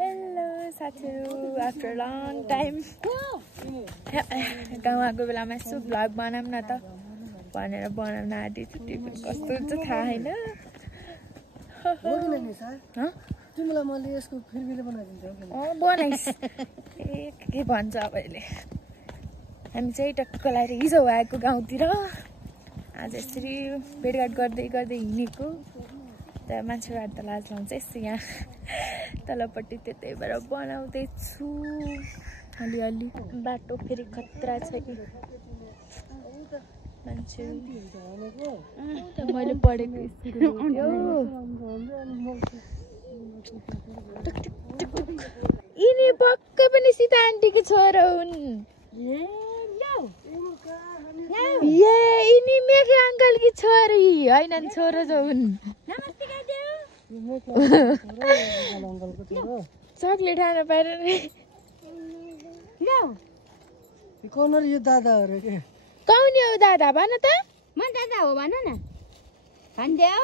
Hello साथीहरु after long time गाउँ आएको बेलामा यसो भ्लग बनाऊँ न त भनेर बनाउन आँटेँ छु। टिफिन कस्तो हुन्छ थाहा हैन। तिमीलाई मैले यसको फिर्फिरे बनाइदिन्छु बनाइस् के भन्छ अब अहिले। हामी चाहिँ टक्क लाएर हिजो आएको गाउँतिर आज यसरी भेटघाट गर्दै गर्दै हिँडेको। तर मान्छेबाट त लाज लाउँछ यसो यहाँ तलपट्टि त्यतै भएर बनाउँदैछु अलिअलि। बाटो फेरि खतरा छ कि मान्छे मैले पढेको यिनी पक्कै पनि सीता आन्टीको छोरा हुन्। यिनी मेघे अङ्कलकी छोरी हैनन्, छोरो जो हुन्। चक्लेट खान पाएर नि कौन यो दादा हो रे के? कौन हो दादा भन त? म दादा हो भन न। भन्देऊ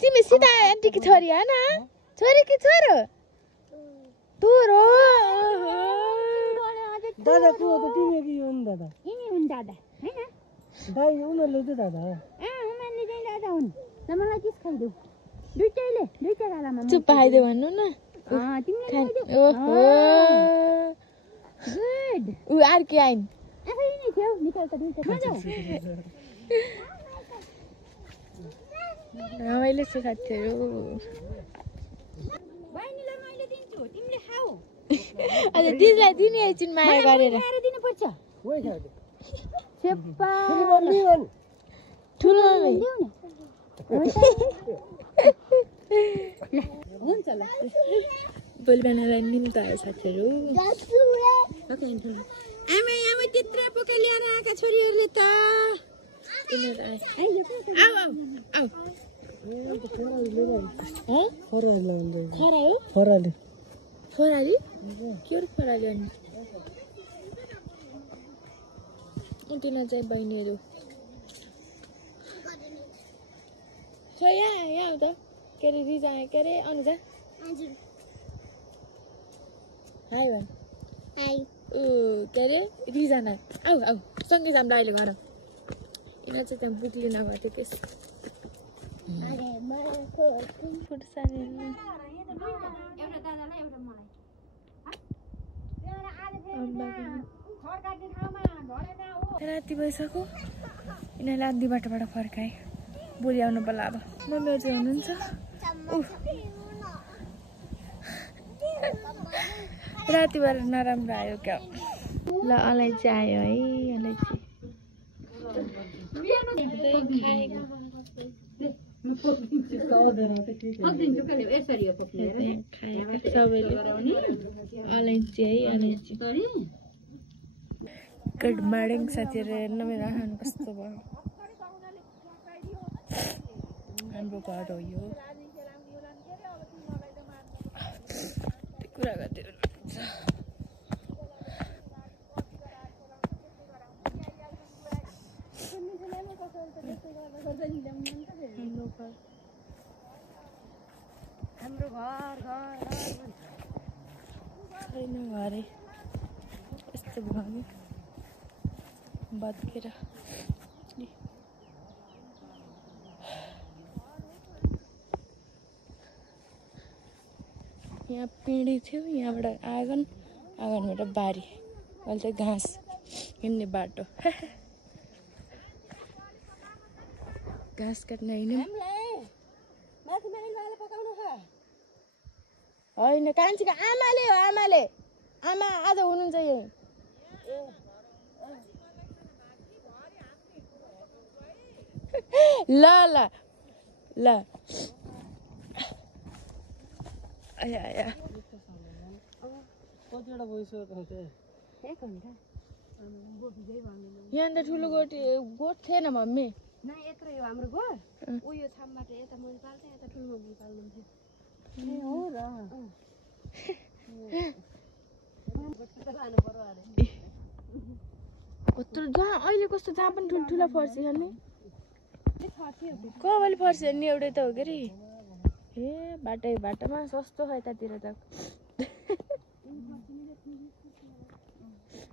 तिमी सीता आन्टीकी छोरी हैन? छोरी कि छोरो? तोरो दादा को हो त? तिमी कि हो नि दादा? यिनी हुन् दादा हैन? दाइ उनीहरुले चाहिँ दादा हो। उनीहरुले चाहिँ दादा हुन्। ल मलाई किस खाइदेऊ दुईटैले दुईटा गालामा चुप खाइदेऊ भन्नु न। तिमीले खाइदेऊ। ओहो गुड। उ अर्की आइन् आफै नै थियो निकाल त दुईटा खाइदेऊ। रमाइलो छ साथीहरु। बहिनीलाई मैले दिन्छु तिमीले खाऊ। अझ दिदीलाई दिने एकछिन माया गरेर खाएर दिनु पर्छ। ओइ खाइदे सेप्पा ठुलो हुन्छ ल। भोलि बिहानलाई निम्तो आयो साथीहरु। आमा आमा त्यत्रा पोका लिएर आएका छोरीहरूले त। आऊ आऊ आऊ। फराली लाउँदै खरा हो? फराली फराली के हो फराली? अनि तिनीहरू चाहिँ बहिनीहरू छ यहाँ आऊ त। के अरे रिजा के अरे अनुजा हाई भन्। ऊ के अरे रिजाना आऊ आऊ सँगै जाऊँ अहिले घर। यिनीहरू चाहिँ त्यहाँ बुक लिन गएको थियो त्यस राति भइसक्यो। यिनीहरूले आधी बाटोबाट फर्काएँ। भोलि आउनु पर्ला। अब मम्मीहरू चाहिँ हुनुहुन्छ। राति भएर नराम्रो आयो क्या। ल अलैँची आयो है। अलैँची सबैले अलैँची है अलैँची। गुड मर्निङ साथीहरू। हेर्नु मेरो आँखा कस्तो भयो। हाम्रो घर हो यो। त्यो कुरा गर्दै हाम्रो घर छैन घरै यस्तो भयो बत्केर। यहाँ पिँढी थियो यहाँबाट आँगन आँगनबाट बारी अहिले चाहिँ घाँस हिँड्ने बाटो। घाँस काट्न हिँड्यौँ होइन कान्छीको आमाले हो आमाले। आमा आज हुनुहुन्छ यही। ल ल ल आया आया कतिवटा भइसक्यो त? 1 घण्टा यहाँ त ठुलो गोठ थिएन मम्मी। न यत्रो यो हाम्रो घर उयो छामबाट यता मैले पाल्थे यता ठुलो मम्मी पाल्नुहुन्थ्यो। हो र कत्रो जहाँ अहिले कस्तो जहाँ पनि ठुल्ठुला फर्सी हाल्ने कबले फर्छ नि एउटै त हो के रे ए बाटोमा सस्तो छ यतातिर त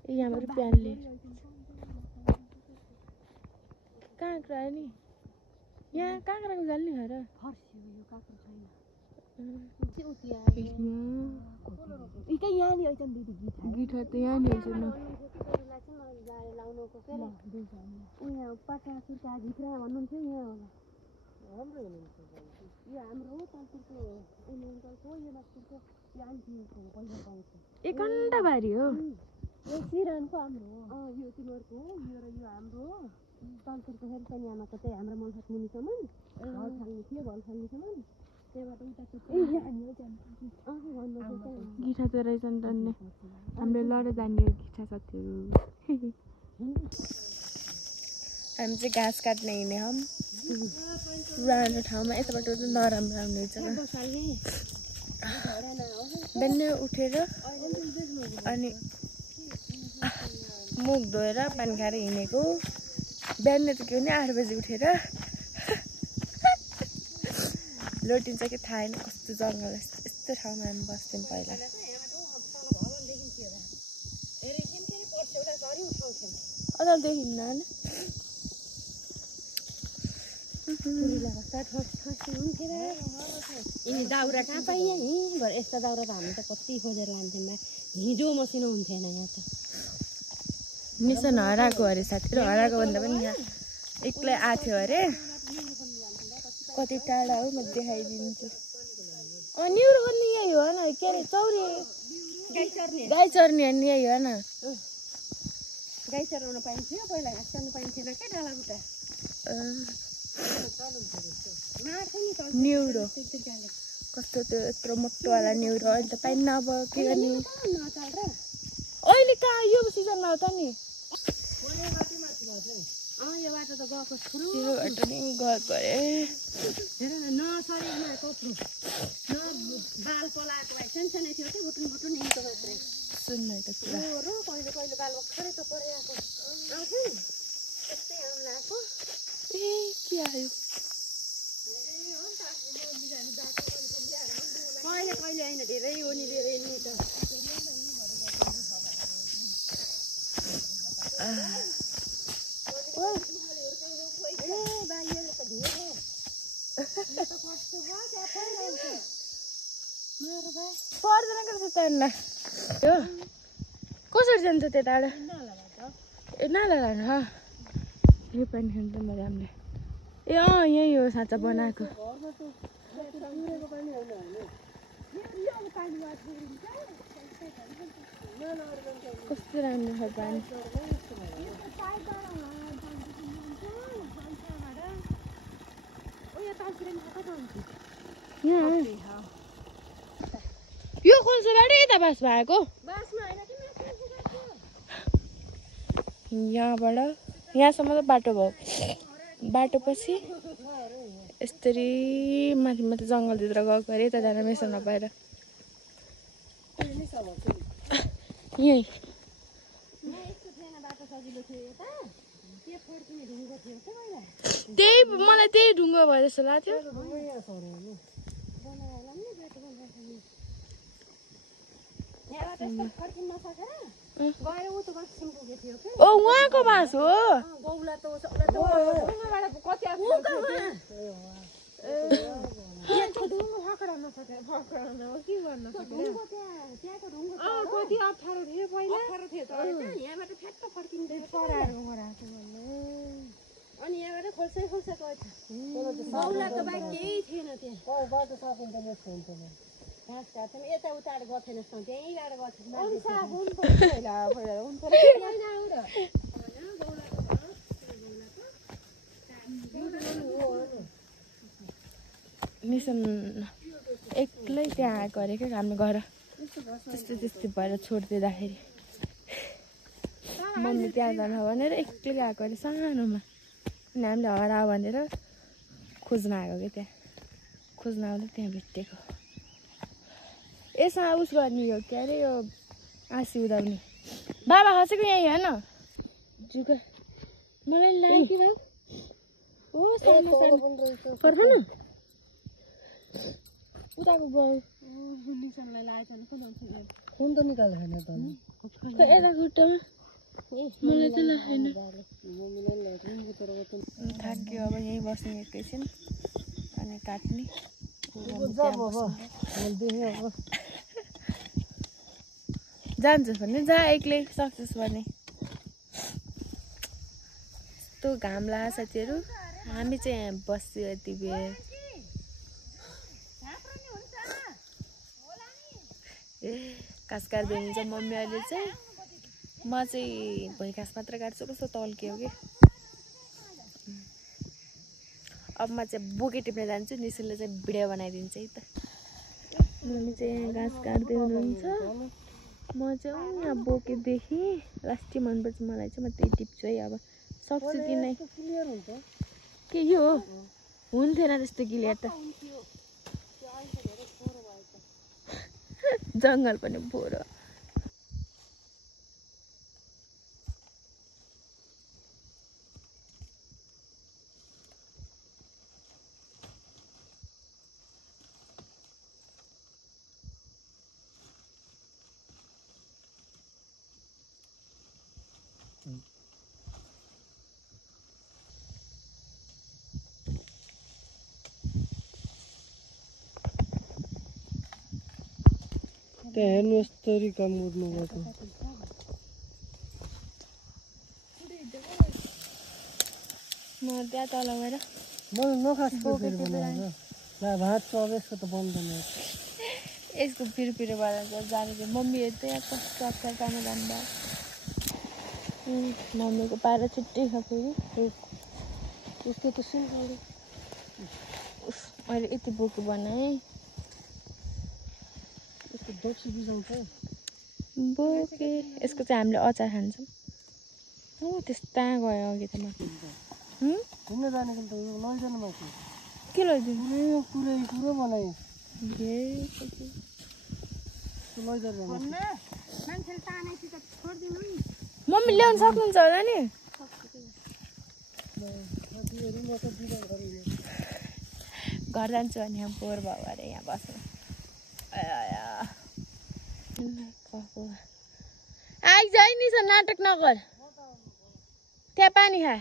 ए यहाँ रुपियाँले काँक्रा नि यहाँ काँक्राको जाल नि खर गिठा त यहाँ नि छ न एक घन्टा बारी हो सिरानको हाम्रो यो तिमीहरूको हो यो र यो हाम्रो तलतिरको हेर्छनी आमाको चाहिँ हाम्रो मलसाक मुनिसम्म घर थाल्ने थियो घर थाल्नेसम्म त्यहाँबाट उता गिठा त रहेछ नि त हाम्रो लड जाने गिठा साथीहरू हामी चाहिँ घाँस काट्ने हिँड्ने हम पुरानो ठाउँमा यताबाट चाहिँ नराम्रो राम्रो हुन्छ बिहानै उठेर अनि मुख धोएर पानी खाएर हिँडेको बिहान त के भने 8 बजी उठेर लोटिन्छ कि थाहा छैन कस्तो जङ्गल यस्तो ठाउँमा हामी बस्थ्यौँ पहिला अदालदेखि हिँड्न दाउरा कहाँ पाइयो नि भरे यस्ता दाउरा त हामी त कति खोजेर लान्थ्यौँ हिजो मसिनो हुन्थेन यहाँ त निसन हराएको अरे साथीहरू हराएको भन्दा पनि यहाँ एक्लै आथ्यो अरे कति टाढा हो म देखाइदिन्छु न्युरो पनि यही हो न के अरे चौरी गाई चर्ने अनि यही हो न गाई चराउन पाइन्थ्यो पहिला घाँस चर्नु पाइन्थेन क्या डाँडाबुटा न्युरो कस्तो त्यो यत्रो मोटोवाला न्युरो अहिले त पाइन्न अब के गर्ने अहिले कहाँ यो सिजनमा हो त नि यो बाटो त गएको त्यो बाटो नि गएको अरे हेर न शरीरमा कत्रो न बाल पलाएको भए सानसानै थियो कि बुटुन बुटुन हिँड्को मात्रै सुन्न त कुरा कहिले कहिले बाल भर्खरै त परिआएको आउँथ्यो नि यस्तै आउनु आएको ए के आयो कहिले कहिले होइन धेरै हो नि धेरै नि त पर्दैन रहेछ तान्न त्यो कसरी जान्छ त्यताबाट ए नाला लानु यो पानी खान्छ मजाले ए यही हो साँच्चा बनाएको कस्तो राम्रो छ पानी यो खोल्साबाट यता बास भएको यहाँबाट यहाँसम्म त बाटो भयो बाटो पछि यसरी माथि माथि जङ्गलभित्र गएको अरे यता जान मेसो नपाएर यही त्यही मलाई त्यही ढुङ्गो भयो जस्तो लाग्थ्यो उहाँको बाँस हो अनि यहाँबाट खोल्सै खोल्सै गएछ बौलाको बाइक केही थिएन त्यहाँ घाँस काट्थ्यौँ यताउता गएको थिएन त्यहीँबाट निसन एक्लै त्यहाँ आएको अरे क्या हाम्रो घर त्यस्तै त्यस्तै भएर छोडिदिँदाखेरि मम्मी त्यहाँ जानु भनेर एक्लै आएको अरे सानोमा अनि हामीले हरा भनेर खोज्न आएको क्या त्यहाँ खोज्न आउँदा त्यहाँ भेटेको यसमा उस गर्ने हो के अरे यो आँसी उदाउने बाबा खसेको यहीँ होइन जुगा मलाई लाग्यो कि भाउ ओ सानो सानो पर्छ न उताको बाउ निसनलाई लागेछ भने कुन हुन्छ कुन त निकाले हैन त खै यता खुट्टामा मलाई चाहिँ लागेन थाक्यो अब यहीँ बस्ने एकैछिन अनि काट्ने जान्छस् भने जा एक्लै सक्छस् भने यस्तो घाम लाग्छ साथीहरू हामी चाहिँ यहाँ बस्यो यति बेर घाँस काट्दै हुन्छ मम्मी अहिले चाहिँ म चाहिँ भुइँ घाँस मात्र काट्छु कस्तो तल्कियो कि अब म चाहिँ बोके टिप्न जान्छु निसुले चाहिँ भिडियो बनाइदिन्छ है त मम्मी चाहिँ यहाँ घाँस काट्दै हुनुहुन्छ म चाहिँ यहाँ बोकेदेखि लास्टै मनपर्छ मलाई चाहिँ म त्यही टिप्छु है अब सक्छु कि नै के यो हो हुन्थेन त्यस्तो क्लियर त जङ्गल पनि बोरो त्यहाँ हेर्नु यस्तरी काम गर्नु भएको म त्यहाँ तल गएर मैले नखास फेरि बनाएको ला भात चब यसको त बन्दैन यसको पिरपिरोबाट चाहिँ जाने मम्मी त्यहाँ कस्तो अप्ठ्यारो पार्न जानुभयो मम्मीको पारा छिट्टै छ फेरि उसको त सुन अहिले यति बोकी बनाएँ यस्तो दोक्सी बिजाउँछ बोके यसको चाहिँ हामीले अचार खान्छौँ हो त्यस्ता गयो अघि त म घुम्न जानेको त लैजानु माथि के लैजाउँ कुरो बनायो लैजानु मम्मी ल्याउनु सक्नुहुन्छ होला नि घर जान्छु भने यहाँ पोहोर भयो अरे यहाँ बस्नु आइज है नि नाटक नगर त्यहाँ पानी खा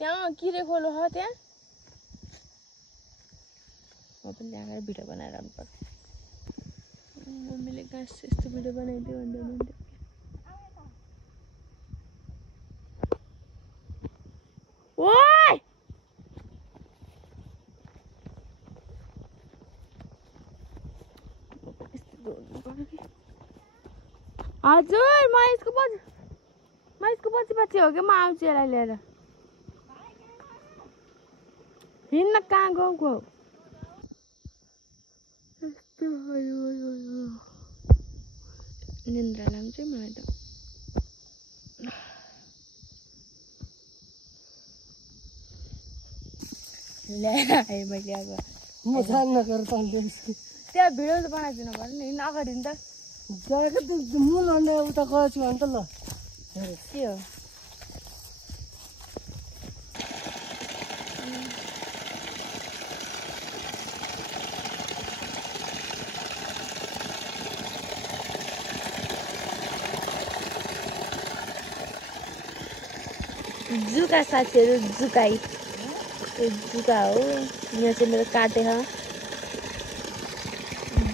त्यहाँ किरे खोलो हो त्यहाँ म पनि त्यहाँ गएर भिडियो बनाएर आउनु पर्छ मम्मीले घाँस यस्तो भिडियो बनाइदियो भन्दा हुन्थ्यो ओइ हजुर म यसको पछि पछि हो कि म आउँछु यसलाई लिएर हिँड्न कहाँ गाउँको यस्तो निन्द्रा लाग्छ मलाई त ल्याएर आएँ मैले अब म जान्न गएर तल्ले त्यहाँ भिडियो त बनाइदिनु पर्यो नि हिँड्न अगाडि नि त गएको त मूल अन्डा उता गएछु भने त ल के हो जुका साथीहरू जुकाई त्यो जुका हो यहाँ चाहिँ मेरो काटे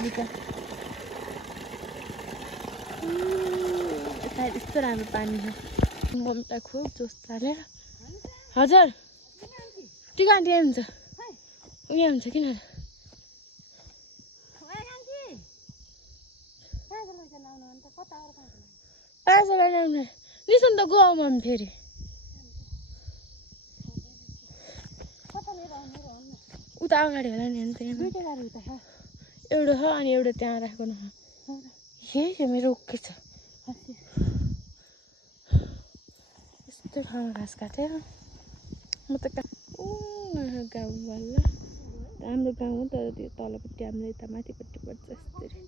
जुका सायद यस्तो राम्रो पानी छ मम्मीलाई खुब जोस हालेर हजुर टिका आन्टी हुन्छ उयो हुन्छ किन पाँचवटा ल्याउनु निसन त गयो मम्मी फेरि उता अगाडि होला नि अन्त एउटा छ अनि एउटा त्यहाँ राखेको न यही मेरो ओके छ यस्तो ठाउँमा घाँस काटेर म त गाउँ वाला हाम्रो गाउँ हो तर त्यो तलपट्टि हाम्रो यता माथिपट्टि पर्छ यस्तरी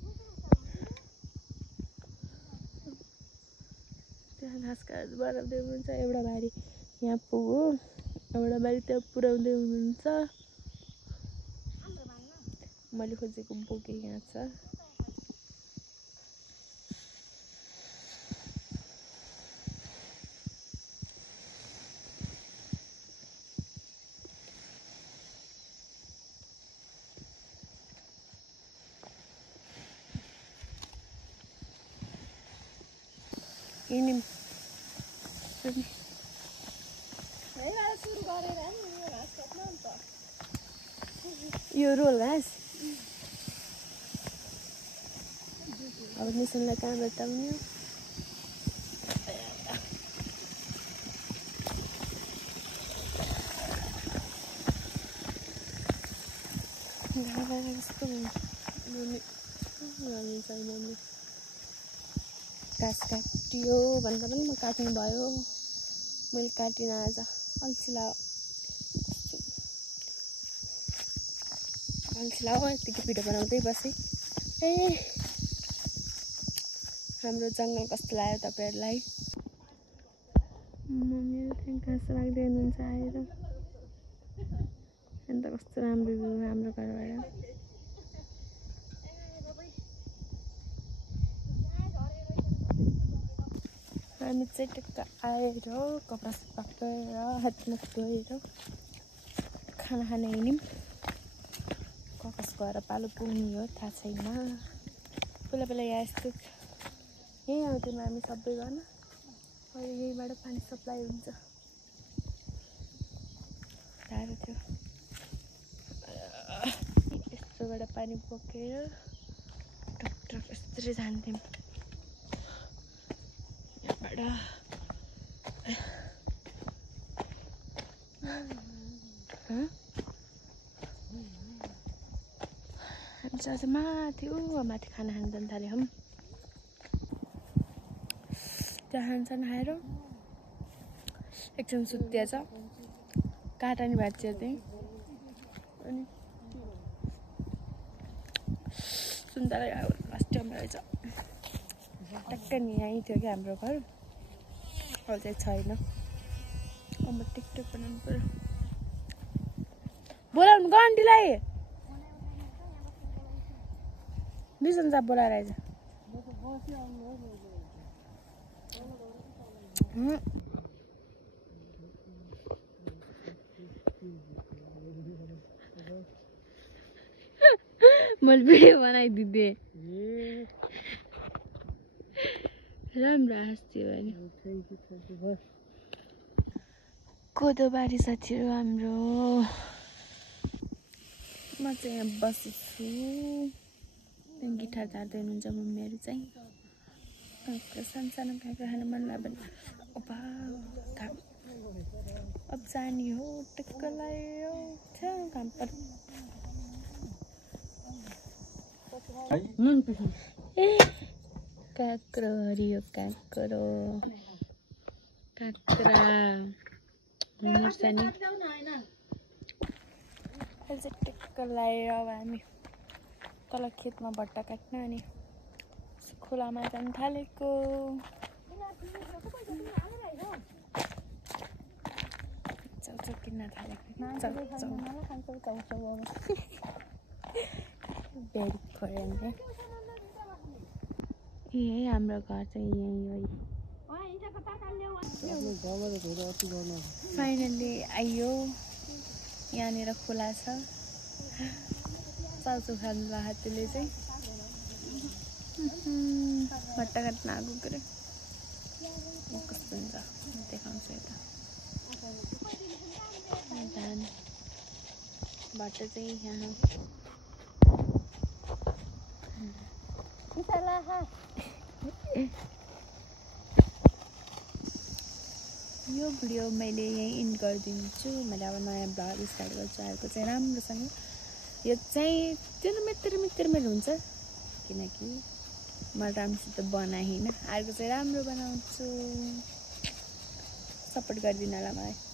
त्यहाँ घाँस काट बराउँदै हुन्छ एउटा भारी यहाँ पुग्यो एउटा बारी त्यहाँ पुऱ्याउँदै हुनुहुन्छ मैले खोजेको बोके यहाँ छ यिनी यो रोल घाँस अब मिसनलाई कहाँ बताउने कस्तो मम्मी घाँस काटियो भन्दा पनि म काट्नु भयो मैले काटिनँ आज अल्छी लाग्यो यतिकै भिडियो बनाउँदै बसेँ ए हाम्रो जङ्गल कस्तो लाग्यो तपाईँहरूलाई मम्मीहरू त्यहाँ घाँस राख्दै हुनुहुन्छ आएर अन्त कस्तो राम्रो भ्यू हाम्रो घरबाट हामी चाहिँ टक्क आएर कपडा पक्रेर हातमुख धोएर खाना खान हिँड्यौँ ककस गएर पालो पुग्ने हो थाहा छैन पहिला पहिला यहाँ यस्तो यहीँ आउँथ्यौँ हामी सबै गर्न अहिले यहीँबाट पानी सप्लाई हुन्छ टाढो थियो यस्तोबाट पानी बोकेर टकटक यस्तरी जान्थ्यौँ यहाँबाट हामी चाहिँ माथि माथि खाना खान जान थाल्यौँ हम त्यहाँ खानसान खाएर एकछिन सुत्या छ काटा नि भाँचियो त्यही अनि सुन्तला लास्ट टाइम रहेछ टक्क नि यहीँ थियो कि हाम्रो घर अब चाहिँ छैन अब टिकटक बनाउनु पर्यो बोलाउनु गन्टीलाई बिसन साप बोलाएर आइज मैले भिडियो बनाइदिँदै राम्रो हाँस्थ्यो अनि कोदो बारी साथीहरू हाम्रो म चाहिँ यहाँ बसेछु गिटार झार्दै हुनुहुन्छ मम्मीहरू चाहिँ सानो काँक्रा खान मन लाग्यो भने घाम अब जाने हो टक्क लाग्यो घाम पर ए काँक्रो हरियो काँक्रो काँक्रा खुर्सानी चाहिँ टक्क लगाएर अब हामी तल खेतमा भट्टा काट्न अनि खोलामा जान थालेको चाउचाउ किन्न थालेको भेरी खोरेन्ट यही हाम्रो घर चाहिँ यही हो फाइनली आइयो यहाँनिर खोला छ चाउचाउ खानु हातले चाहिँ भट्टा काट्न आएको के अरे कस्तो हुन्छ देखाउँछु यता धान भट्टा चाहिँ यहाँ यो भिडियो मैले यहीँ इन्ड गरिदिन्छु मैले अब नयाँ ब्लग स्टार्ट गर्छु अर्को चाहिँ राम्रोसँग यो चाहिँ त्यो मित्र हुन्छ किनकि म राम्रोसित बनाइनँ अर्को चाहिँ राम्रो बनाउँछु सपोर्ट गरिदिनु होला मलाई